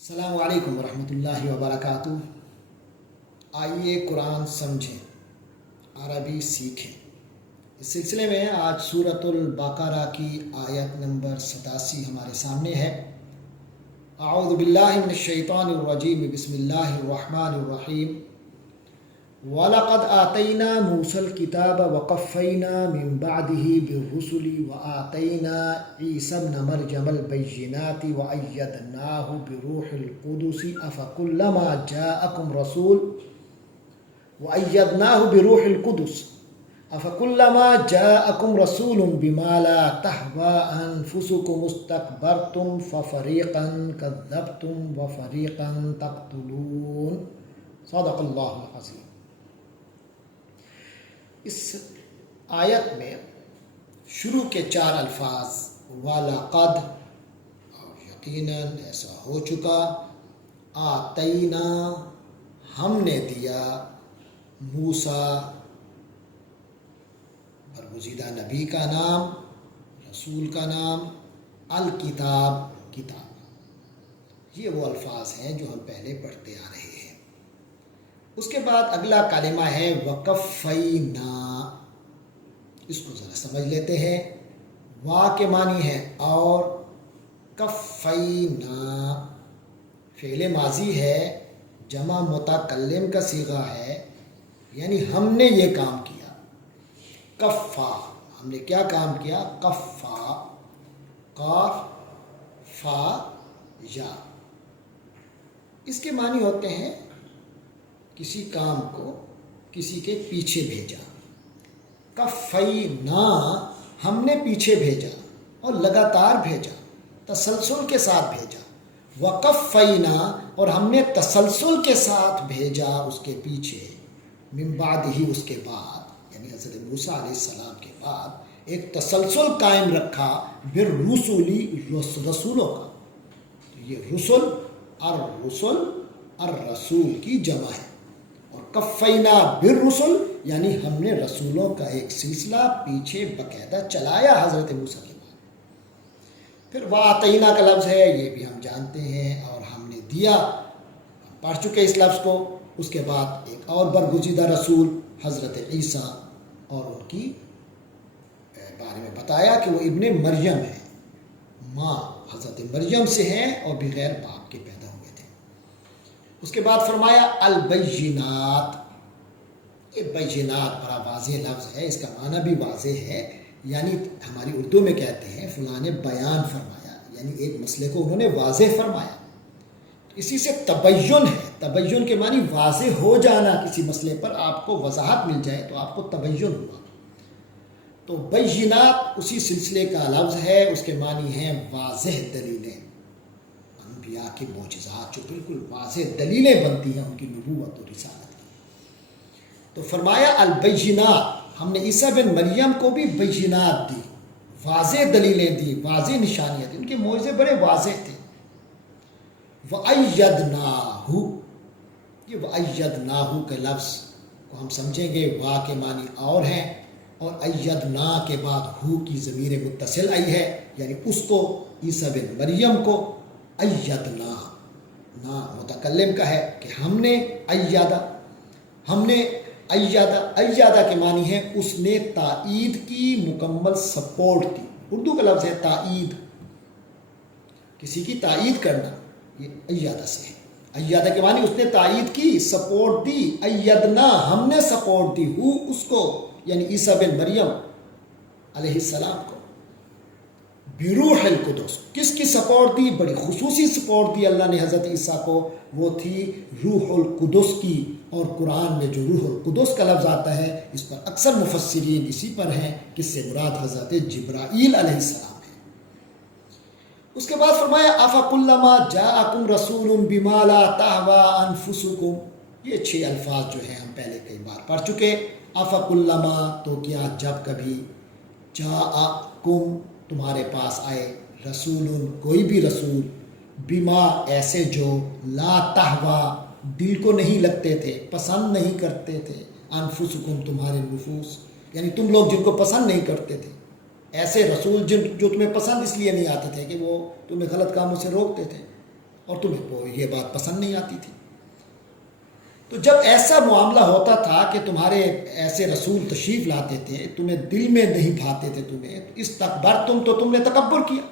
السلام علیکم ورحمۃ اللہ وبرکاتہ۔ آئیے قرآن سمجھیں، عربی سیکھیں۔ اس سلسلے میں آج سورۃ البقرہ کی آیت نمبر 87 ہمارے سامنے ہے۔ اعوذ باللہ من الشیطان الرجیم، بسم اللہ الرحمن الرحیم۔ وَلَقَدْ آتَيْنَا مُوسَى الْكِتَابَ وَقَفَّيْنَا مِن بَعْدِهِ بِالرُّسُلِ وَآتَيْنَا عِيسَى ابْنَ مَرْيَمَ الْبَيِّنَاتِ وَأَيَّدْنَاهُ بِرُوحِ الْقُدُسِ أَفَكُلَّمَا جَاءَكُمْ رَسُولٌ بِمَا لَا تَهْوَىٰ أَنفُسُكُمُ اسْتَكْبَرْتُمْ فَفَرِيقًا كَذَّبْتُمْ وَفَرِيقًا تَقْتُلُونَ۔ صدق اللہ العظیم۔ اس آیت میں شروع کے 4 الفاظ وَلَقَدْ، اور یقیناً ایسا ہو چکا، آتینا، ہم نے دیا، موسیٰ، برگزیدہ نبی کا نام، رسول کا نام، الکتاب، کتاب۔ یہ وہ الفاظ ہیں جو ہم پہلے پڑھتے آ رہے ہیں۔ اس کے بعد اگلا کلمہ ہے وَقَفَّيْنَا۔ اس کو ذرا سمجھ لیتے ہیں۔ وا کے معنی ہے اور، کفینا فعل ماضی ہے، جمع متکلم کا صیغہ ہے، یعنی ہم نے یہ کام کیا۔ کفا، ہم نے کیا کام کیا؟ کفا، قاف فا یا۔ اس کے معنی ہوتے ہیں کسی کام کو کسی کے پیچھے بھیجا۔ کفینا، ہم نے پیچھے بھیجا اور لگاتار بھیجا، تسلسل کے ساتھ بھیجا۔ وقفینا، اور ہم نے تسلسل کے ساتھ بھیجا اس کے پیچھے، من بعد ہی، اس کے بعد، یعنی حضرت موسیٰ علیہ السلام کے بعد ایک تسلسل قائم رکھا بالرسولی، رسولوں کا۔ تو یہ رسل، الرسل، الرسول کی جمع ہے، اور کفینا بالرسل یعنی ہم نے رسولوں کا ایک سلسلہ پیچھے باقاعدہ چلایا حضرت موسیٰ کے بعد۔ پھر وَآتَيْنَا کا لفظ ہے، یہ بھی ہم جانتے ہیں، اور ہم نے دیا، ہم پڑھ چکے اس لفظ کو۔ اس کے بعد ایک اور برگزیدہ رسول حضرت عیسیٰ، اور ان کی بارے میں بتایا کہ وہ ابن مریم ہے، ماں حضرت مریم سے ہیں اور بغیر باپ کے پیدا ہوئے تھے۔ اس کے بعد فرمایا البینات۔ یہ بینات بڑا واضح لفظ ہے، اس کا معنی بھی واضح ہے، یعنی ہماری اردو میں کہتے ہیں فلاں نے بیان فرمایا، یعنی ایک مسئلے کو انہوں نے واضح فرمایا۔ اسی سے تبین ہے، تبین کے معنی واضح ہو جانا، کسی مسئلے پر آپ کو وضاحت مل جائے تو آپ کو تبین ہوا۔ تو بینات اسی سلسلے کا لفظ ہے، اس کے معنی ہیں واضح دلیلیں، انبیاء کے معجزات جو بالکل واضح دلیلیں بنتی ہیں ان کی نبوت و رسالت کی۔ تو فرمایا البینات، ہم نے عیسیٰ بن مریم کو بھی بینات دی، واضح دلیلیں دی، واضح نشانیاں دی، ان کے معجزے بڑے واضح تھے۔ وَأَيَّدْنَاهُ، یہ وَأَيَّدْنَاهُ کے لفظ کو ہم سمجھیں گے، وا کے معنی اور ہیں، اور ایدنا کے بعد ہو کی ضمیر متصل آئی ہے، یعنی اس کو، عیسیٰ بن مریم کو ایدنا، نا متکلم کا ہے کہ ہم نے ایدہ، ہم نے ایدہ کے معنی ہے اس نے تائید کی، مکمل سپورٹ کی۔ اردو کا لفظ ہے تائید، کسی کی تائید کرنا، یہ ایدہ سے ہے۔ ایدہ کے معنی اس نے تائید کی، سپورٹ دی۔ ایدنا، ہم نے سپورٹ دی، ہو اس کو، یعنی عیسیٰ بن مریم علیہ السلام کو، بروح القدس، کس کی سپورٹ دی؟ بڑی خصوصی سپورٹ دی اللہ نے حضرت عیسیٰ کو، وہ تھی روح القدس کی۔ اور قرآن میں جو روح القدس کا لفظ آتا ہے، اس پر اکثر مفسرین اسی پر ہیں، کس سے مراد حضرت جبرائیل علیہ السلام ہے۔ اس کے بعد فرمایا افکلما جاءکم رسول بما لا تهوى انفسکم۔ یہ 6 الفاظ جو ہیں ہم پہلے کئی بار پڑھ چکے۔ افکلما، تو کیا جب کبھی، جاءکم، تمہارے پاس آئے، رسول، کوئی بھی رسول، بما، ایسے جو، لا تہوا، دل کو نہیں لگتے تھے، پسند نہیں کرتے تھے، انفسکم، تمہارے نفوس، یعنی تم لوگ جن کو پسند نہیں کرتے تھے، ایسے رسول جو تمہیں پسند اس لیے نہیں آتے تھے کہ وہ تمہیں غلط کاموں سے روکتے تھے، اور تمہیں یہ بات پسند نہیں آتی تھی۔ تو جب ایسا معاملہ ہوتا تھا کہ تمہارے ایسے رسول تشریف لاتے تھے، تمہیں دل میں نہیں بھاتے تھے تمہیں، استکبرتم تو تم نے تکبر کیا،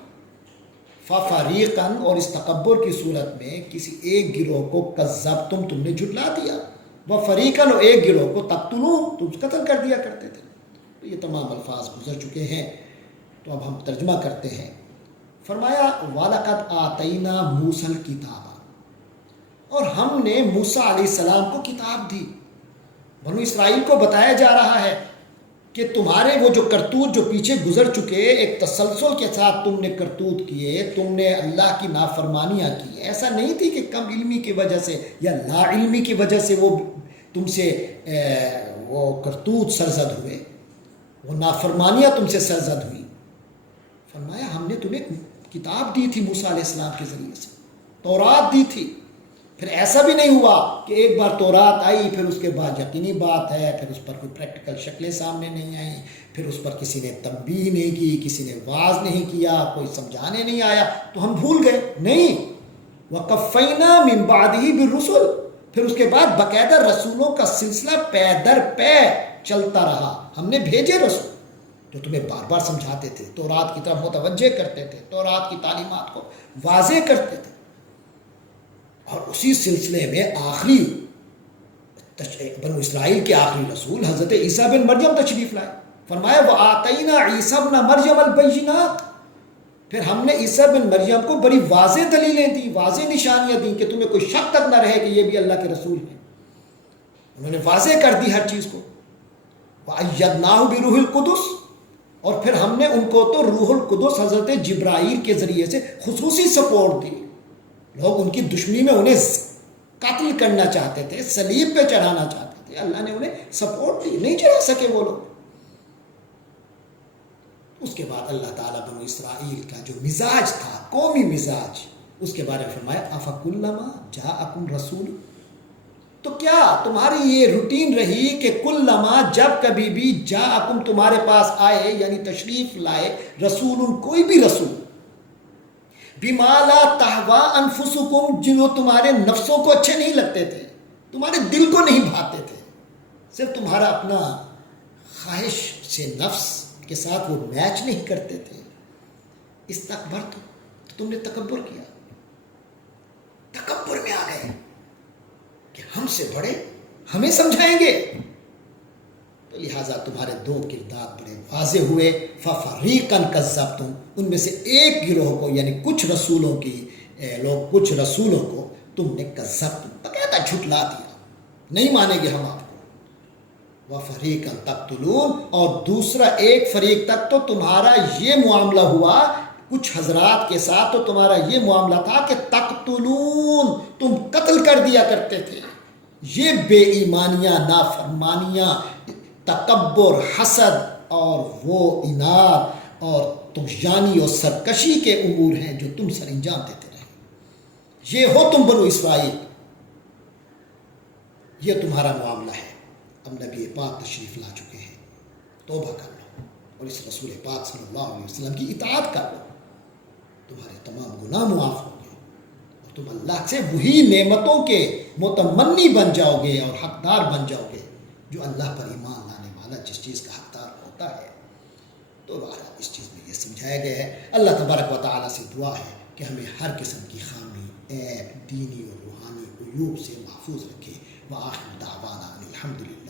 ففریقاً اور اس تکبر کی صورت میں کسی ایک گروہ کو کذبتم تم نے جھٹلا دیا، وفریقاً اور ایک گروہ کو تقتلون تم قتل کر دیا کرتے تھے۔ تو یہ تمام الفاظ گزر چکے ہیں، تو اب ہم ترجمہ کرتے ہیں۔ فرمایا وَلَقَدْ آتَيْنَا مُوسَى الْكِتَابَ، اور ہم نے موسیٰ علیہ السلام کو کتاب دی۔ بنو اسرائیل کو بتایا جا رہا ہے کہ تمہارے وہ جو کرتوت جو پیچھے گزر چکے، ایک تسلسل کے ساتھ تم نے کرتوت کیے، تم نے اللہ کی نافرمانیاں کی۔ ایسا نہیں تھی کہ کم علمی کی وجہ سے یا لا علمی کی وجہ سے وہ تم سے وہ کرتوت سرزد ہوئے، وہ نافرمانیاں تم سے سرزد ہوئی۔ فرمایا ہم نے تمہیں کتاب دی تھی موسیٰ علیہ السلام کے ذریعے سے، تورات دی تھی۔ پھر ایسا بھی نہیں ہوا کہ ایک بار تورات آئی پھر اس کے بعد یقینی بات ہے پھر اس پر کوئی پریکٹیکل شکلیں سامنے نہیں آئیں، پھر اس پر کسی نے تنبیہ نہیں کی، کسی نے واعظ نہیں کیا، کوئی سمجھانے نہیں آیا تو ہم بھول گئے۔ نہیں، وَقَفَّيْنَا مِن بَعْدِهِ بِالرُّسُلِ، پھر اس کے بعد باقاعدہ رسولوں کا سلسلہ پے در پے چلتا رہا۔ ہم نے بھیجے رسول جو تمہیں بار بار سمجھاتے تھے، تورات کی طرف متوجہ کرتے تھے، تورات کی تعلیمات کو واضح کرتے تھے۔ اور اسی سلسلے میں آخری بنو اسرائیل کے آخری رسول حضرت عیسیٰ بن مریم تشریف لائے۔ فرمایا وَآتَيْنَا عِیسَىٰ ابْنَ مَرْیَمَ الْبَیِّنَاتِ، پھر ہم نے عیسیٰ بن مریم کو بڑی واضح دلیلیں دیں، واضح نشانیاں دیں کہ تمہیں کوئی شک تک نہ رہے کہ یہ بھی اللہ کے رسول ہیں۔ انہوں نے واضح کر دی ہر چیز کو۔ وَأَيَّدْنَاهُ بِرُوحِ الْقُدُسِ، اور پھر ہم نے ان کو تو روح القدس حضرت جبرائیل کے ذریعے سے خصوصی سپورٹ دی۔ لوگ ان کی دشمنی میں انہیں قتل کرنا چاہتے تھے، صلیب پہ چڑھانا چاہتے تھے، اللہ نے انہیں سپورٹ دی، نہیں چڑھا سکے وہ لوگ۔ اس کے بعد اللہ تعالیٰ بنو اسرائیل کا جو مزاج تھا، قومی مزاج، اس کے بارے میں فرمایا افکلما جاءکم رسول، تو کیا تمہاری یہ روٹین رہی کہ کلما جب کبھی بھی جاءکم تمہارے پاس آئے یعنی تشریف لائے رسول، کوئی بھی رسول، بما لا تہوا انفسکم، جو تمہارے نفسوں کو اچھے نہیں لگتے تھے، تمہارے دل کو نہیں بھاتے تھے، صرف تمہارا اپنا خواہش سے نفس کے ساتھ وہ میچ نہیں کرتے تھے، استکبرتم، تو تم نے تکبر کیا، تکبر میں آ گئے کہ ہم سے بڑے ہمیں سمجھائیں گے، تو لہٰذا تمہارے دو کردار بڑے واضح ہوئے۔ فَفَرِيقًا كَذَّبْتُمْ، ان میں سے ایک گروہ کو یعنی کچھ رسولوں کو تم نے کذبتم، باقاعدہ جھٹلا دیا، نہیں مانیں گے ہم آپ کو۔ وَفَرِيقًا تَقْتُلُونَ، اور دوسرا ایک فریق تک تو تمہارا یہ معاملہ ہوا، کچھ حضرات کے ساتھ تو تمہارا یہ معاملہ تھا کہ تقتلون، تم قتل کر دیا کرتے تھے۔ یہ بے ایمانیاں، نافرمانیاں، تکبر، حسد اور وہ اناد اور طغیانی اور سرکشی کے امور ہیں جو تم سر انجام دیتے رہے۔ یہ ہو تم بنو اسرائیل، یہ تمہارا معاملہ ہے۔ اب نبی پاک تشریف لا چکے ہیں، توبہ کر لو اور اس رسول پاک صلی اللہ علیہ وسلم کی اطاعت کر لو، تمہارے تمام گناہ معاف ہوں گے اور تم اللہ سے وہی نعمتوں کے متمنی بن جاؤ گے اور حقدار بن جاؤ گے جو اللہ پر ایمان لانے والا جس چیز کا حقدار ہوتا ہے۔ تو بہرحال اس چیز میں یہ سمجھایا گیا ہے۔ اللہ تبارک و تعالیٰ سے دعا ہے کہ ہمیں ہر قسم کی خامی، عیب، دینی اور روحانی عیوب سے محفوظ رکھے۔ وآخر دعوانا الحمدللہ۔